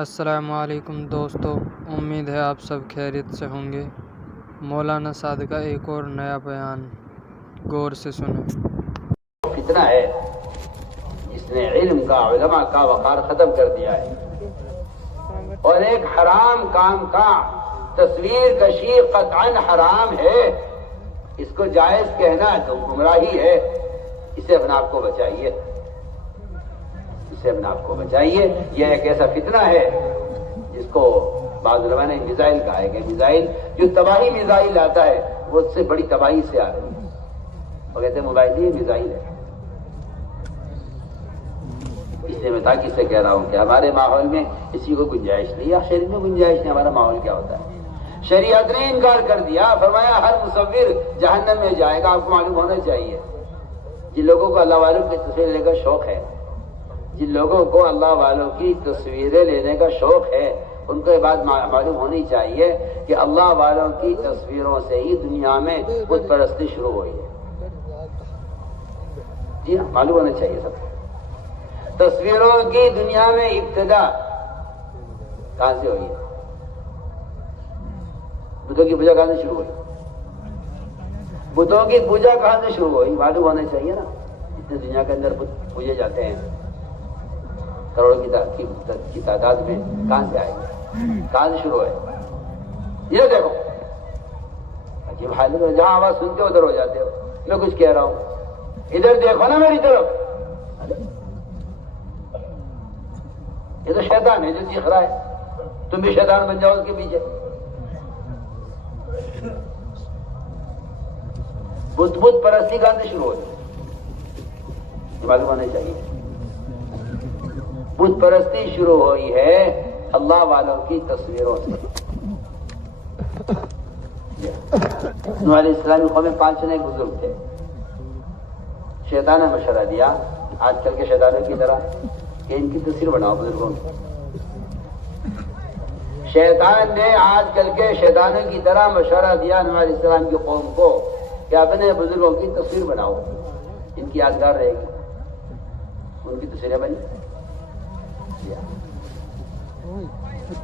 السلام علیکم دوستو، امید ہے آپ سب خیریت سے ہوں گے۔ مولانا سعد کا ایک اور نیا بیان غور سے سنیں۔ فتنہ ہے جس نے علم کا، علماء کا وقار ختم کر دیا ہے، اور ایک حرام کام کا تصویر کشی قطعاً حرام ہے، اس کو جائز کہنا تو گمراہی ہے۔ اسے اپنے آپ کو بچائیے، اسے اپنے آپ کو بچائیے۔ یہ ایک ایسا فتنہ ہے جس کو بعض علماء نے میزائل کہا ہے، کہ میزائل جو تباہی میزائل آتا ہے وہ اس سے بڑی تباہی سے آ رہی ہے، وہ کہتے ہیں موبائل ہی میزائل ہے۔ اس لیے میں تاکید سے کہہ رہا ہوں کہ ہمارے ماحول میں اسی کو گنجائش نہیں، یا شریعت میں گنجائش نہیں۔ ہمارا ماحول کیا ہوتا ہے؟ شریعت نے انکار کر دیا، فرمایا ہر مصور جہنم میں جائے گا۔ آپ کو معلوم ہونا چاہیے، جن لوگوں کو اللہ والوں کی تصویر لینے کا شوق ہے، جن لوگوں کو اللہ والوں کی تصویریں لینے کا شوق ہے، ان کو یہ بات معلوم ہونی چاہیے کہ اللہ والوں کی تصویروں سے ہی دنیا میں بت پرستی شروع ہوئی ہے۔ جی ہاں، معلوم ہونا چاہیے سب کو۔ تصویروں کی دنیا میں ابتدا کہاں سے ہوئی ہے؟ بتوں کی پوجا کہاں سے شروع ہوئی؟ بتوں کی پوجا کہاں سے شروع ہوئی؟ معلوم ہونا چاہیے نا۔ اتنے دنیا کے اندر بت پوجے جاتے ہیں، کروڑوں کی تعداد میں، کہاں سے آئے گے؟ کہاں سے شروع ہے؟ یہ دیکھو عجیب حال ہے، جہاں آواز سنتے ہو ادھر ہو جاتے ہو۔ میں کچھ کہہ رہا ہوں، ادھر دیکھو نا میری طرف۔ یہ تو شیطان ہے جو چیخ رہا ہے، تم بھی شیطان بن جاؤ اس کے پیچھے۔ بت پرستی کہاں سے شروع ہوئی؟ معلوم ہونا چاہیے۔ بت پرستی شروع ہوئی ہے اللہ والوں کی تصویروں سے۔ نوح علیہ السلام کی قوم میں 5 جنے بزرگ تھے۔ شیطان نے مشورہ دیا آج کل کے شیطانوں کی طرح کہ ان کی تصویر بناؤ بزرگوں کی۔ شیطان نے آج کل کے شیطانوں کی طرح مشورہ دیا نوح علیہ السلام کی قوم کو کہ اپنے بزرگوں کی تصویر بناؤ، ان کی یادگار رہے گی۔ ان کی تصویریں بنی۔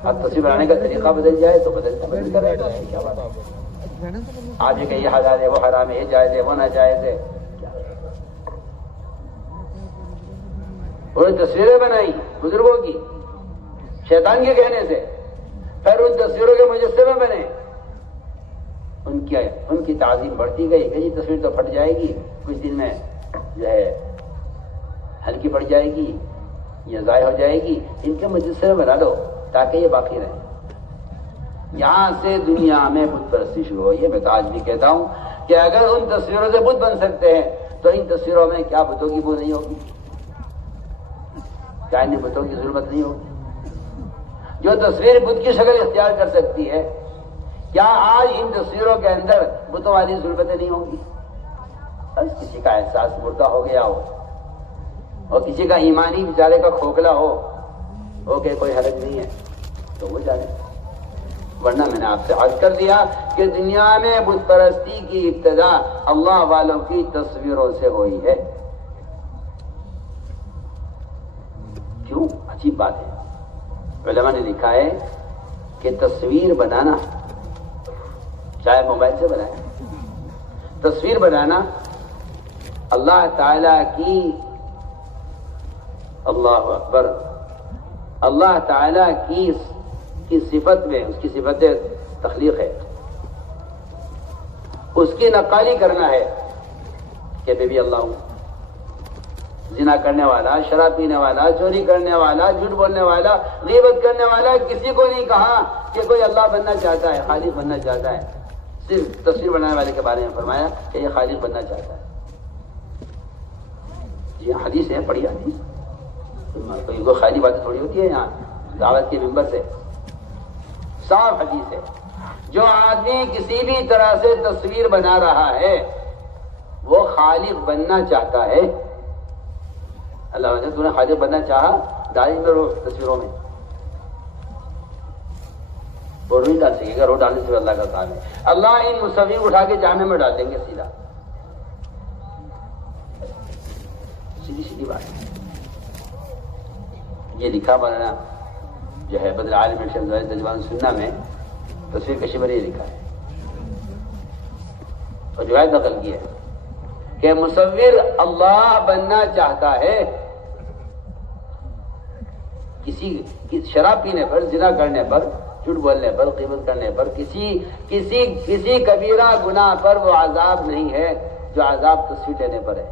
اب تصویر بنانے کا طریقہ بدل جائے تو بدل کر رہے ہیں، کیا بات ہے؟ آج کہ یہ حلال ہے، وہ حرام ہے، یہ جائز ہے، وہ ناجائز ہے۔ انہوں نے تصویریں بنائی بزرگوں کی شیطان کے کہنے سے، پھر ان تصویروں کے مجسمے بنے۔ ان کی تعظیم بڑھتی گئی کہ یہ تصویر تو پھٹ جائے گی، کچھ دن میں جو ہے ہلکی پڑ جائے گی یا ضائع ہو جائے گی، ان کے مجسمے بنا دو تاکہ یہ باقی رہے۔ یہاں سے دنیا میں بت پرستی شروع ہوئی ہے۔ میں تو آج بھی کہتا ہوں کہ اگر ان تصویروں سے بت بن سکتے ہیں تو ان تصویروں میں کیا بتوں کی بو نہیں ہوگی؟ کیا ان بتوں کی ضرورت نہیں ہوگی؟ جو تصویر بت کی شکل اختیار کر سکتی ہے، کیا آج ان تصویروں کے اندر بتوں والی ضرورتیں نہیں ہوں گی؟ بس کسی کا احساس مردہ ہو گیا ہو اور کسی کا ایمانی بیچارے کا کھوکھلا ہو کہ کوئی حرج نہیں ہے تو وہ جانے۔ ورنہ میں نے آپ سے عرض کر دیا کہ دنیا میں بت پرستی کی ابتدا اللہ والوں کی تصویروں سے ہوئی ہے۔ کیوں؟ عجیب بات ہے۔ علماء نے لکھا ہے کہ تصویر بنانا، چاہے موبائل سے بنائیں، تصویر بنانا اللہ تعالی کی، اللہ اکبر، اللہ تعالی کی صفت میں، اس کی صفت تخلیق ہے، اس کی نقالی کرنا ہے کہ میں بھی اللہ ہوں۔ زنا کرنے والا، شراب پینے والا، چوری کرنے والا، جھوٹ بولنے والا، غیبت کرنے والا، کسی کو نہیں کہا کہ کوئی اللہ بننا چاہتا ہے، خالق بننا چاہتا ہے۔ صرف تصویر بنانے والے کے بارے میں فرمایا کہ یہ خالق بننا چاہتا ہے۔ یہ حدیث ہے، پڑھی حدیث، کوئی خالی باتیں تھوڑی ہوتی ہے یہاں دعوت کے ممبر سے، صاف حدیث ہے۔ جو آدمی کسی بھی طرح سے تصویر بنا رہا ہے وہ خالق بننا چاہتا ہے۔ اللہ نے تو نے خالق بننا چاہا، ڈالی میں روح تصویروں میں، وہ نہیں ڈال سکے گا، روح ڈالنے سے اللہ کا کام ہے۔ اللہ ان مصور اٹھا کے جہنم میں ڈال دیں گے سیدھا، سیدھی بات ہے۔ یہ لکھا مولانا جو ہے بدر عالم تجوان سننا میں تصویر کشی پر یہ لکھا ہے اور جو ہے نقل کی ہے کہ مصور اللہ بننا چاہتا ہے کسی شراب پینے پر، زنا کرنے پر، جھوٹ بولنے پر، غیبت کرنے پر، کسی کبیرہ گناہ پر وہ عذاب نہیں ہے جو عذاب تصویر لینے پر ہے۔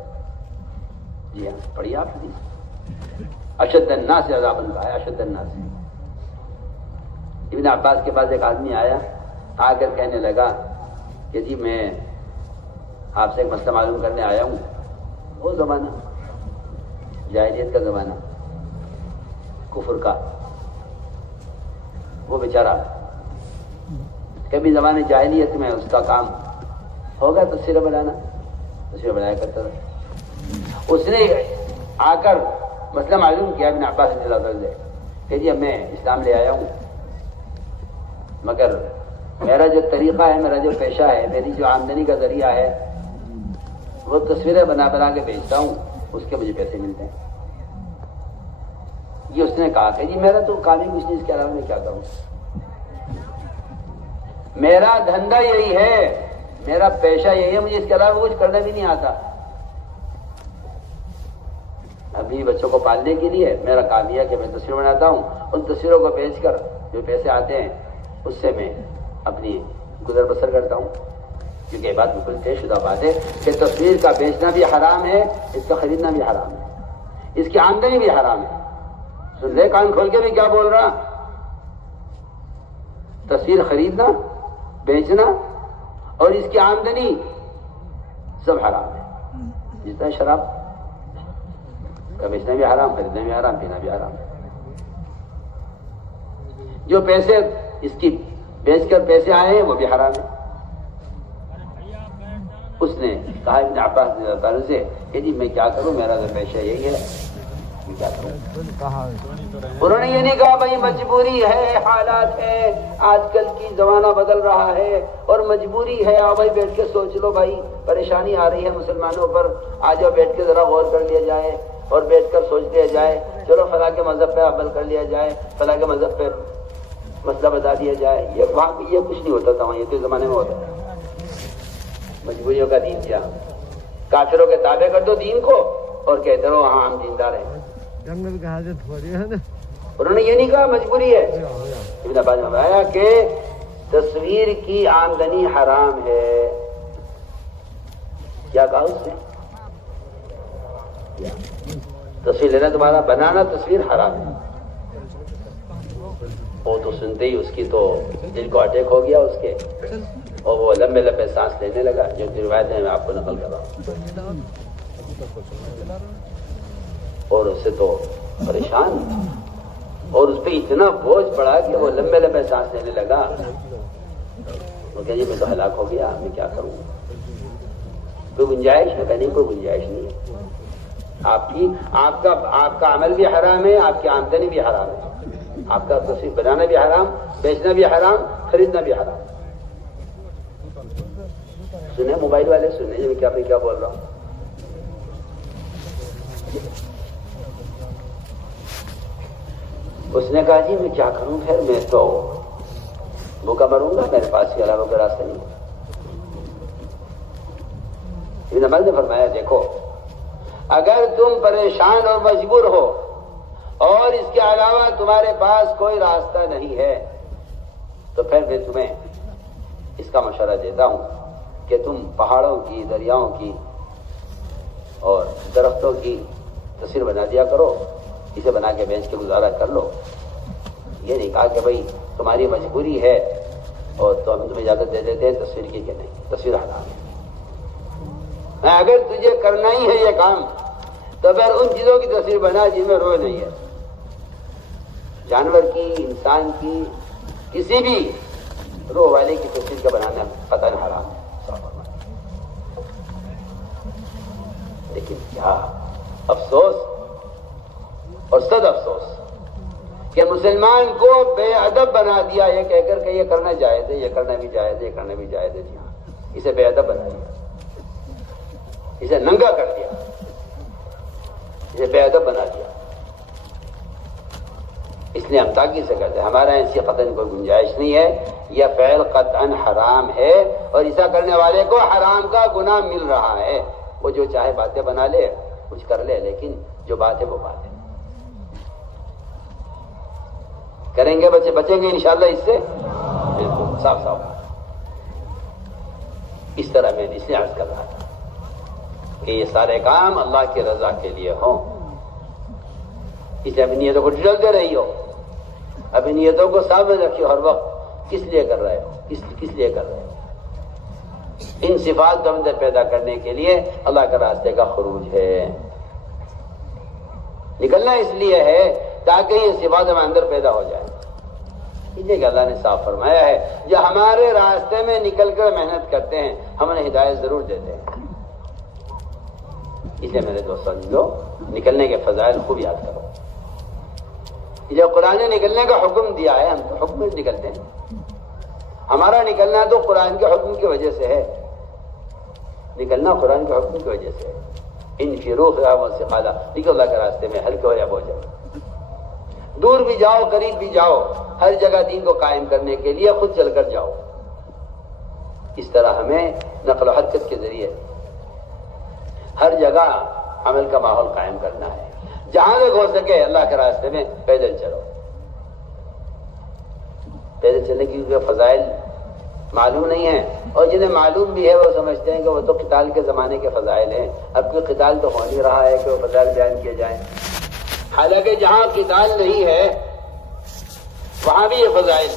جی ہاں، پڑھیے آپ حدیث، اشد الناس عذاباً کا ہے، اشد الناس۔ ابن عباس کے پاس ایک آدمی آیا، آ کر کہنے لگا کہ جی میں آپ سے ایک مسئلہ معلوم کرنے آیا ہوں۔ وہ زمانہ جاہلیت کا زمانہ، کفر کا، وہ بیچارہ کبھی زمانے جاہلیت میں اس کا کام ہوگا تصویر بنانا، تصویر بنایا کرتا تھا۔ اس نے آ کر مسئلہ معلوم کیا ابن عباس رضی اللہ عنہ سے کہ جی اب میں اسلام لے آیا ہوں، مگر میرا جو طریقہ ہے، میرا جو پیشہ ہے، میری جو آمدنی کا ذریعہ ہے، وہ تصویریں بنا کے بیچتا ہوں، اس کے مجھے پیسے ملتے ہیں۔ یہ اس نے کہا کہ جی میرا تو کام ہی کچھ نہیں، اس کے علاوہ میں کیا کروں، میرا دھندا یہی ہے، میرا پیشہ یہی ہے، مجھے اس کے علاوہ کچھ کرنا بھی نہیں آتا۔ ابھی بچوں کو پالنے کے لیے میرا کام یہ ہے کہ میں تصویر بناتا ہوں، ان تصویروں کو بیچ کر جو پیسے آتے ہیں اس سے میں اپنی گزر بسر کرتا ہوں۔ کیونکہ یہ بات بالکل طے شدہ بات ہے کہ تصویر کا بیچنا بھی حرام ہے، اس کا خریدنا بھی حرام ہے، اس کی آمدنی بھی حرام ہے۔ سن لے کان کھول کے بھی کیا بول رہا، تصویر خریدنا، بیچنا اور اس کی آمدنی سب حرام ہے۔ جتنا شراب کا بیچنا بھی حرام، خریدنا بھی حرام، پینا بھی حرام۔ جو پیسے اس کی بیچ کر پیسے آئے ہیں وہ بھی حرام ہے۔ اس نے کہا ابن عباس رضی اللہ عنہ سے کہ جی میں کیا کروں، میرا تو پیشہ یہی ہے، میں کیا کروں۔ انہوں نے یہ نہیں کہا بھائی مجبوری ہے، حالات ہے، آج کل کی زمانہ بدل رہا ہے اور مجبوری ہے، آؤ بھائی بیٹھ کے سوچ لو، بھائی پریشانی آ رہی ہے مسلمانوں پر، آ جاؤ بیٹھ کے ذرا غور کر لیا جائے اور بیٹھ کر سوچ لیا جائے، چلو فلاں کے مذہب پہ عمل کر لیا جائے، فلاں کے مذہب پہ مسئلہ بتا دیا جائے۔ یہ وہاں یہ کچھ نہیں ہوتا تھا، وہاں یہ تو زمانے میں ہوتا ہے۔ مجبوریوں کا دین کیا، کافروں کے تابع کر دو دین کو اور کہتے رہو ہاں ہم دیندار ہیں۔ انہوں نے یہ نہیں کہا مجبوری ہے۔ ابن عباس نے بتایا کہ تصویر کی آمدنی حرام ہے۔ کیا کہا اس نے؟ تصویر لینا تمہارا، بنانا تصویر حرام ہے۔ وہ تو سنتے ہی اس کی تو دل کو اٹیک ہو گیا اس کے، اور وہ لمبے لمبے سانس لینے لگا، جو روایت ہے میں آپ کو نقل کر رہا ہوں۔ اور اس سے تو پریشان، اور اس پہ اتنا بوجھ پڑا کہ وہ لمبے لمبے سانس لینے لگا۔ وہ کہ جی میں تو ہلاک ہو گیا، میں کیا کروں، کوئی گنجائش ہے؟ کہ نہیں، کوئی گنجائش نہیں ہے۔ آپ کا عمل بھی حرام ہے، آپ کی آمدنی بھی حرام ہے، آپ کا تصویر بنانا بھی حرام، بیچنا بھی حرام، خریدنا بھی حرام۔ سنیں موبائل والے، سنیں میں کیا بول رہا ہوں۔ اس نے کہا جی میں کیا کروں، پھر میں تو بھوکا مروں گا، میرے پاس کے علاوہ کوئی راستہ نہیں۔ ابن عباس نے فرمایا دیکھو، اگر تم پریشان اور مجبور ہو اور اس کے علاوہ تمہارے پاس کوئی راستہ نہیں ہے تو پھر میں تمہیں اس کا مشورہ دیتا ہوں کہ تم پہاڑوں کی، دریاؤں کی اور درختوں کی تصویر بنا دیا کرو، اسے بنا کے بیچ کے گزارا کر لو۔ یہ نہیں کہا کہ بھائی تمہاری مجبوری ہے اور تو ہم تمہیں اجازت دے دیتے ہیں تصویر کی، کہ نہیں، تصویر حرام ہے۔ اگر تجھے کرنا ہی ہے یہ کام تو پھر ان چیزوں کی تصویر بنا جن میں روح نہیں ہے، جانور کی، انسان کی، کسی بھی روح والے کی تصویر کا بنانا قطعاً حرام ہے۔ لیکن کیا افسوس اور صد افسوس کہ مسلمان کو بے ادب بنا دیا، یہ کہہ کر کہ یہ کرنا جائز ہے، یہ کرنا بھی جائز ہے، یہ کرنا بھی جائز ہے۔ جی ہاں، اسے بے ادب بنا دیا، اسے ننگا کر دیا، اسے بے ادب بنا دیا۔ اس لیے ہم تاکید سے کرتے ہیں، ہمارا ایسی قطعاً کوئی گنجائش نہیں ہے، یہ فعل قطعاً حرام ہے اور ایسا کرنے والے کو حرام کا گناہ مل رہا ہے۔ وہ جو چاہے باتیں بنا لے، کچھ کر لے، لیکن جو بات ہے وہ بات ہے۔ کریں گے بچے، بچیں گے انشاءاللہ اس سے، بالکل صاف صاف۔ اس طرح میں اس لیے عرض کر رہا تھا کہ یہ سارے کام اللہ کی رضا کے لیے ہوں، اس لیے اپنی نیتوں کو ڈھلتے رہی ہو، اپنی نیتوں کو سامنے رکھیے ہر وقت، کس لیے کر رہے ہو، کس لیے کر رہے ہو۔ ان صفات کو اندر پیدا کرنے کے لیے اللہ کے راستے کا خروج ہے، نکلنا اس لیے ہے تاکہ یہ صفات ہمارے اندر پیدا ہو جائے۔ اس لیے کہ اللہ نے صاف فرمایا ہے جو ہمارے راستے میں نکل کر محنت کرتے ہیں ہم انہیں ہدایت ضرور دیتے ہیں۔ اس لیے میرے دوستوں جو نکلنے کے فضائل خوب یاد کرو۔ جو قرآن نے نکلنے کا حکم دیا ہے، ہم تو حکم میں نکلتے ہیں، ہمارا نکلنا تو قرآن کے حکم کی وجہ سے ہے، نکلنا قرآن کے حکم کی وجہ سے ہے۔ انفروا خفافا وثقالا، نکل اللہ کے راستے میں، ہلکے ہو یا بوجھ، دور بھی جاؤ قریب بھی جاؤ، ہر جگہ دین کو قائم کرنے کے لیے خود چل کر جاؤ۔ اس طرح ہمیں نقل و حرکت کے ذریعے ہر جگہ عمل کا ماحول قائم کرنا ہے، جہاں تک ہو سکے اللہ کے راستے میں پیدل چلو۔ پیدل چلنے کی فضائل معلوم نہیں ہیں، اور جنہیں معلوم بھی ہے وہ سمجھتے ہیں کہ وہ تو قتال کے زمانے کے فضائل ہیں، اب کوئی قتال تو ہو نہیں رہا ہے کہ وہ فضائل بیان کیے جائیں، حالانکہ جہاں قتال نہیں ہے وہاں بھی یہ فضائل